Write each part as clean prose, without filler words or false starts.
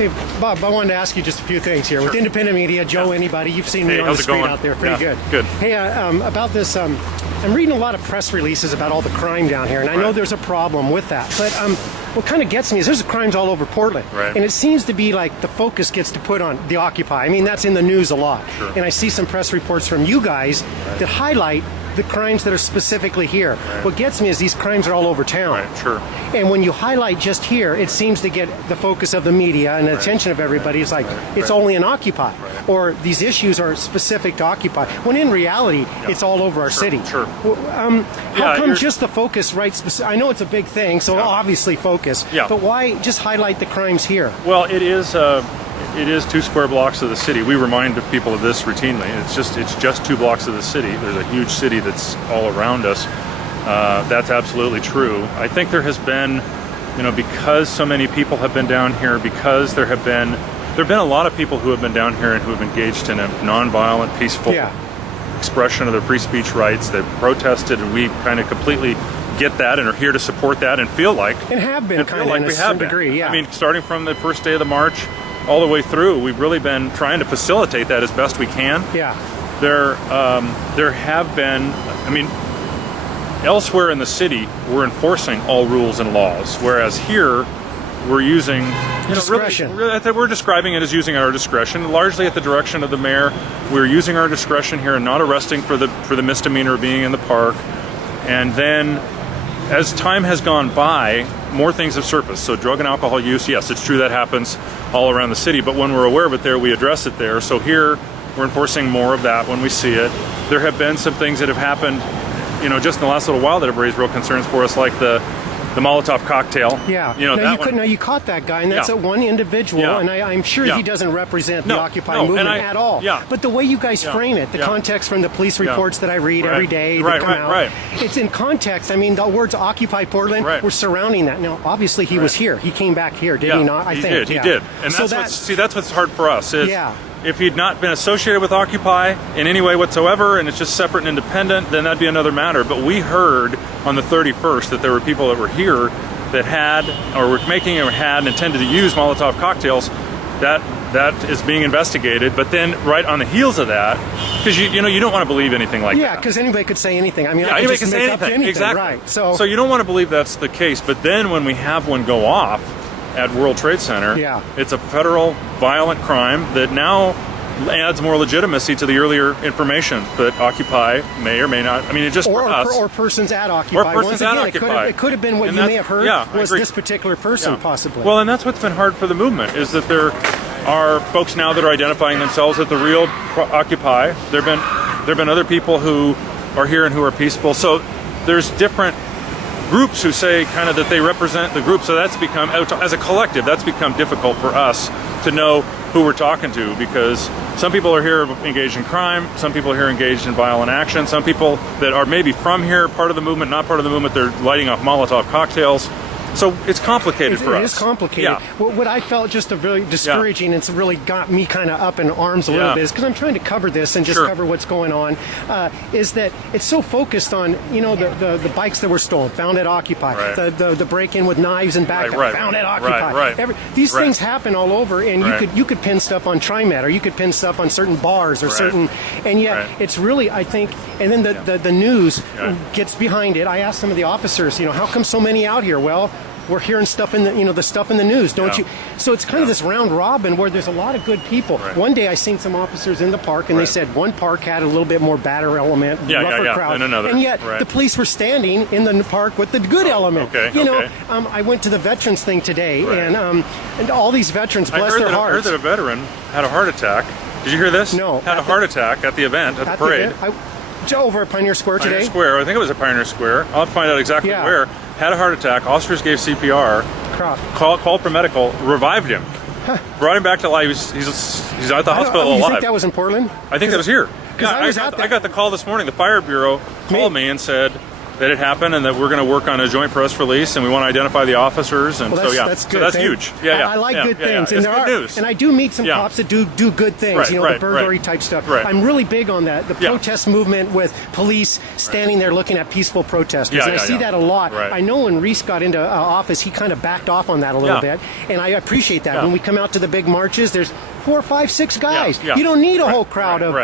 Hey, Bob, I wanted to ask you just a few things here. With independent media, Joe, anybody, you've seen me on the street out there. Pretty good. Good. Hey, about this, I'm reading a lot of press releases about all the crime down here, and I know there's a problem with that. But what kind of gets me is there's crimes all over Portland. Right. And it seems to be like the focus gets to put on the Occupy. I mean, that's in the news a lot. Sure. And I see some press reports from you guys that highlight the crimes that are specifically here. Right. What gets me is these crimes are all over town. Right, sure. And when you highlight just here, it seems to get the focus of the media and the attention of everybody. It's like, it's only an Occupy. Or these issues are specific to Occupy. When in reality, it's all over our city. Sure. How come just the focus, I know it's a big thing, so obviously focus. Yeah. But why just highlight the crimes here? Well, it is 2 square blocks of the city. We remind people of this routinely. It's just 2 blocks of the city. There's a huge city that's all around us. That's absolutely true. I think there has been, because so many people have been down here, because there have been a lot of people who have been down here and who have engaged in a nonviolent, peaceful expression of their free speech rights. They've protested, and we kind of completely get that and are here to support that and feel like and have been kind of in some degree. Yeah. I mean, starting from the first day of the march all the way through, we've really been trying to facilitate that as best we can. Yeah. There have been, elsewhere in the city, we're enforcing all rules and laws, whereas here, we're using discretion. We're describing it as using our discretion, largely at the direction of the mayor. We're using our discretion here and not arresting for the misdemeanor of being in the park. And then, as time has gone by, more things have surfaced. So drug and alcohol use, yes, it's true that happens all around the city, but when we're aware of it there, we address it there. So here, we're enforcing more of that when we see it. There have been some things that have happened, just in the last little while that have raised real concerns for us, like the Molotov cocktail. Yeah. You caught that guy, and that's a one individual, and I'm sure he doesn't represent the Occupy movement at all. Yeah. But the way you guys frame it, the context from the police reports that I read every day that come out, it's in context. I mean, the words Occupy Portland were surrounding that. Now, obviously, he was here. He came back here, did he not? He did. And so that's what's hard for us. Is if he'd not been associated with Occupy in any way whatsoever, and it's just separate and independent, then that'd be another matter. But we heard on the 31st that there were people that were here that had, or were making or had intended to use Molotov cocktails. That is being investigated. But then right on the heels of that, because you don't want to believe anything like that. Yeah, because anybody could say anything. I mean, I anybody could can just say make up anything. Exactly. Right. So you don't want to believe that's the case. But then when we have one go off at World Trade Center, it's a federal violent crime that now adds more legitimacy to the earlier information that Occupy may or may not. I mean, it just for us. Or persons at Occupy. Once again, it could have been what you may have heard was this particular person, possibly. Well, and that's what's been hard for the movement, is that there are folks now that are identifying themselves as the real Occupy. There have been other people who are here and who are peaceful. So there's different groups who say kind of that they represent the group. So that's become, as a collective, that's become difficult for us to know who we're talking to, because some people are here engaged in crime, some people are here engaged in violent action, some people that are maybe from here, part of the movement, not part of the movement, they're lighting off Molotov cocktails. So it's complicated for us. It is complicated. Yeah. What I felt just really discouraging, and it's really got me kind of up in arms a little bit, is because I'm trying to cover this and just cover what's going on, is that it's so focused on, the bikes that were stolen, found at Occupy, the break-in with knives and backpack, found at Occupy. These things happen all over, and you could pin stuff on TriMet, or you could pin stuff on certain bars or certain, and yet it's really, I think, and then the news gets behind it. I asked some of the officers, how come so many out here? Well, we're hearing stuff in the stuff in the news, don't you? So it's kind of this round robin where there's a lot of good people. One day I seen some officers in the park, and they said one park had a little bit more batter element, rougher crowd, and yet the police were standing in the park with the good element. I went to the veterans thing today, and all these veterans, bless their hearts. I heard that a veteran had a heart attack. Did you hear this? No. Had a heart attack at the event, at the parade. Over at Pioneer Square today? Pioneer Square. I think it was at Pioneer Square. I'll have to find out exactly where. Had a heart attack. Officers gave CPR. Called for medical. Revived him. Brought him back to life. He's at the hospital alive. You think that was in Portland? I think that was here. I got the call this morning. The fire bureau called me and said, that it happened, and that we're going to work on a joint press release, and we want to identify the officers, and well, that's good. So that's huge. Yeah, I like good things, and there good are news. and I do meet some cops that do good things. The burglary type stuff. I'm really big on that. The protest movement with police standing there looking at peaceful protesters. And I see that a lot. I know when Reese got into office, he kind of backed off on that a little bit, and I appreciate that. When we come out to the big marches, there's 4, 5, 6 guys. You don't need a whole crowd of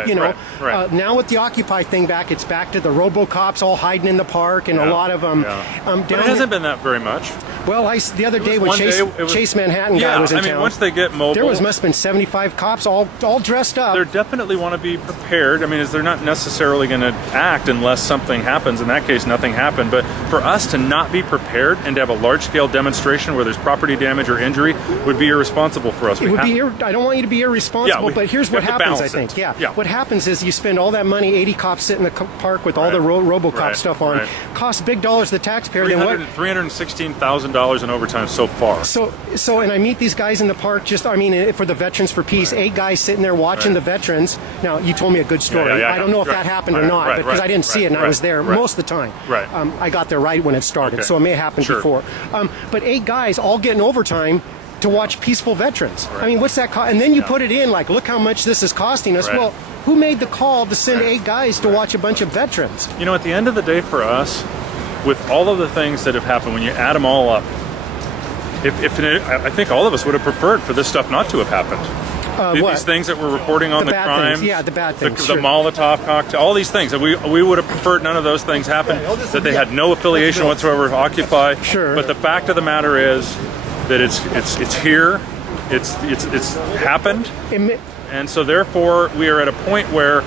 now with the Occupy thing back, it's back to the RoboCops all hiding in the park, and a lot of them. But it hasn't been that very much. Well, the other day when Chase Manhattan guy was in town. Once they get mobile, there must have been 75 cops all dressed up. They definitely want to be prepared. I mean, they're not necessarily going to act unless something happens. In that case, nothing happened. But for us to not be prepared and to have a large-scale demonstration where there's property damage or injury would be irresponsible for us. It would be. I don't want you to be irresponsible, but here's what happens. I think. What happens is you spend all that money, 80 cops sit in the park with all the RoboCop stuff on. Costs big dollars to the taxpayer. $316,000 in overtime so far. So, and I meet these guys in the park. For the Veterans for Peace, 8 guys sitting there watching the veterans. Now, you told me a good story. I don't know if that happened or not, because I didn't see it, and I was there most of the time. I got there right when it started, so it may have happened before. But 8 guys all getting overtime to watch peaceful veterans. I mean, what's that cost? And then you put it in like, look how much this is costing us. Well, who made the call to send 8 guys to watch a bunch of veterans? You know, at the end of the day for us, with all of the things that have happened, when you add them all up, I think all of us would have preferred for this stuff not to have happened. These things that we're reporting on, the crimes, the bad things, the Molotov cocktail, all these things. We would have preferred none of those things happen, that they had no affiliation whatsoever with Occupy. But the fact of the matter is that it's here, it's happened, and so therefore we are at a point where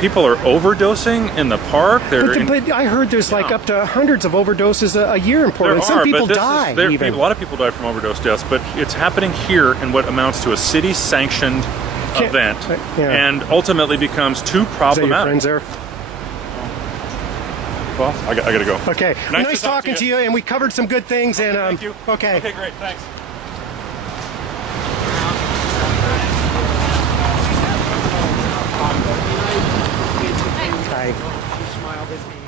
people are overdosing in the park. But I heard there's like up to hundreds of overdoses a year in Portland. Some people die. A lot of people die from overdose deaths, but it's happening here in what amounts to a city-sanctioned event, and ultimately becomes too problematic. Is that your friends there? Well, I got to go. Okay. Nice talking to you, and we covered some good things. And thank you. Okay, great. Thanks. Hi. Smiled at me.